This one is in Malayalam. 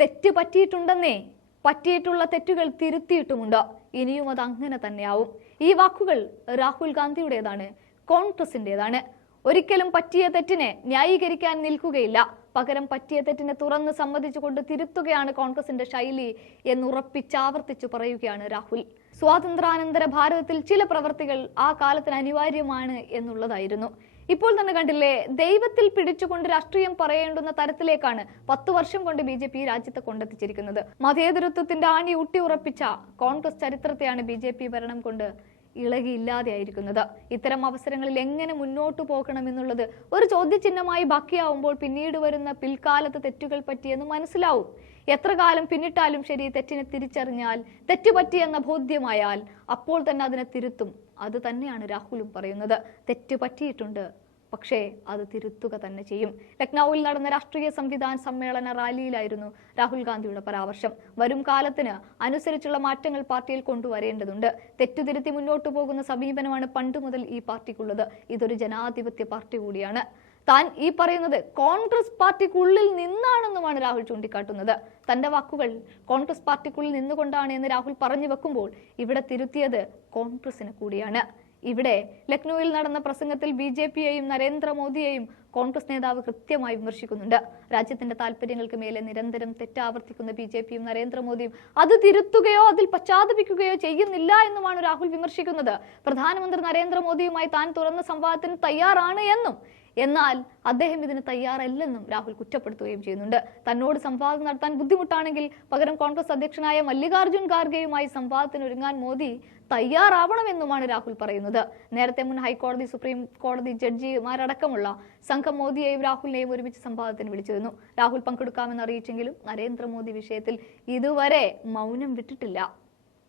തെറ്റ് പറ്റിയിട്ടുണ്ടെന്നേ പറ്റിയിട്ടുള്ള തെറ്റുകൾ തിരുത്തിയിട്ടുമുണ്ട്. ഇനിയും അത് അങ്ങനെ തന്നെയാവും. ഈ വാക്കുകൾ രാഹുൽ ഗാന്ധിയുടേതാണ് കോൺഗ്രസിന്റെതാണ് ഒരിക്കലും പറ്റിയ തെറ്റിനെ ന്യായീകരിക്കാൻ നിൽക്കുകയില്ല. പകരം പറ്റിയ തെറ്റിനെ തുറന്ന് സമ്മതിച്ചുകൊണ്ട് തിരുത്തുകയാണ് കോൺഗ്രസിന്റെ ശൈലി എന്ന് ഉറപ്പിച്ചാവർത്തിച്ചു പറയുകയാണ് രാഹുൽ. സ്വാതന്ത്ര്യാനന്തര ഭാരതത്തിൽ ചില പ്രവർത്തികൾ ആ കാലത്തിന് അനിവാര്യമാണ് എന്നുള്ളതായിരുന്നു. ഇപ്പോൾ തന്നെ കണ്ടില്ലേ ദൈവത്തിൽ പിടിച്ചുകൊണ്ട് രാഷ്ട്രീയം പറയേണ്ടുന്ന തരത്തിലേക്കാണ് പത്തു വർഷം കൊണ്ട് ബി ജെ പി രാജ്യത്തെ കൊണ്ടെത്തിച്ചിരിക്കുന്നത്. മതേതരത്വത്തിന്റെ ആണി ഊട്ടി ഉറപ്പിച്ച കോൺഗ്രസ് ചരിത്രത്തെയാണ് ബി ഭരണം കൊണ്ട് ഇളകിയില്ലാതെയായിരിക്കുന്നത്. ഇത്തരം അവസരങ്ങളിൽ എങ്ങനെ മുന്നോട്ടു പോകണം എന്നുള്ളത് ഒരു ചോദ്യചിഹ്നമായി ബാക്കിയാവുമ്പോൾ പിന്നീട് വരുന്ന പിൽക്കാലത്ത് തെറ്റുകൾ പറ്റിയെന്ന് മനസ്സിലാവും. എത്ര കാലം പിന്നിട്ടാലും ശരി തെറ്റിനെ തിരിച്ചറിഞ്ഞാൽ തെറ്റുപറ്റി എന്ന ബോധ്യമായാൽ അപ്പോൾ തന്നെ അതിനെ തിരുത്തും. അത് തന്നെയാണ് രാഹുലും പറയുന്നത്. തെറ്റ് പറ്റിയിട്ടുണ്ട് പക്ഷേ അത് തിരുത്തുക തന്നെ ചെയ്യും. ലക്നൌവിൽ നടന്ന രാഷ്ട്രീയ സംവിധാന സമ്മേളന റാലിയിലായിരുന്നു രാഹുൽ ഗാന്ധിയുടെ പരാമർശം. വരും കാലത്തിന് അനുസരിച്ചുള്ള മാറ്റങ്ങൾ പാർട്ടിയിൽ കൊണ്ടുവരേണ്ടതുണ്ട്. തെറ്റുതിരുത്തി മുന്നോട്ടു പോകുന്ന സമീപനമാണ് പണ്ട് മുതൽ ഈ പാർട്ടിക്കുള്ളത്. ഇതൊരു ജനാധിപത്യ പാർട്ടി കൂടിയാണ്. താൻ ഈ പറയുന്നത് കോൺഗ്രസ് പാർട്ടിക്കുള്ളിൽ നിന്നാണെന്നുമാണ് രാഹുൽ ചൂണ്ടിക്കാട്ടുന്നത്. തന്റെ വാക്കുകൾ കോൺഗ്രസ് പാർട്ടിക്കുള്ളിൽ നിന്നുകൊണ്ടാണ് എന്ന് രാഹുൽ പറഞ്ഞു വെക്കുമ്പോൾ ഇവിടെ തിരുത്തിയത് കോൺഗ്രസിന് കൂടിയാണ്. ഇവിടെ ലക്നൌവിൽ നടന്ന പ്രസംഗത്തിൽ ബി ജെ പിയെയും നരേന്ദ്രമോദിയെയും കോൺഗ്രസ് നേതാവ് കൃത്യമായി വിമർശിക്കുന്നുണ്ട്. രാജ്യത്തിന്റെ താല്പര്യങ്ങൾക്ക് മേലെ നിരന്തരം തെറ്റാവർത്തിക്കുന്ന ബി ജെ പിയും നരേന്ദ്രമോദിയും അത് തിരുത്തുകയോ അതിൽ പശ്ചാത്തപിക്കുകയോ ചെയ്യുന്നില്ല എന്നുമാണ് രാഹുൽ വിമർശിക്കുന്നത്. പ്രധാനമന്ത്രി നരേന്ദ്രമോദിയുമായി താൻ തുറന്ന സംവാദത്തിന് തയ്യാറാണ് എന്നും എന്നാൽ അദ്ദേഹം ഇതിന് തയ്യാറല്ലെന്നും രാഹുൽ കുറ്റപ്പെടുത്തുകയും ചെയ്യുന്നുണ്ട്. തന്നോട് സംവാദം നടത്താൻ ബുദ്ധിമുട്ടാണെങ്കിൽ പകരം കോൺഗ്രസ് അധ്യക്ഷനായ മല്ലികാർജുൻ ഖാർഗെയുമായി സംവാദത്തിന് ഒരുങ്ങാൻ മോദി തയ്യാറാവണമെന്നുമാണ് രാഹുൽ പറയുന്നത്. നേരത്തെ മുൻ ഹൈക്കോടതി സുപ്രീം കോടതി ജഡ്ജിമാരടക്കമുള്ള സംഘം മോദിയെയും രാഹുലിനെയും ഒരുമിച്ച് സംവാദത്തിന് വിളിച്ചിരുന്നു. രാഹുൽ പങ്കെടുക്കാമെന്ന് അറിയിച്ചെങ്കിലും നരേന്ദ്രമോദി വിഷയത്തിൽ ഇതുവരെ മൗനം വിട്ടിട്ടില്ല.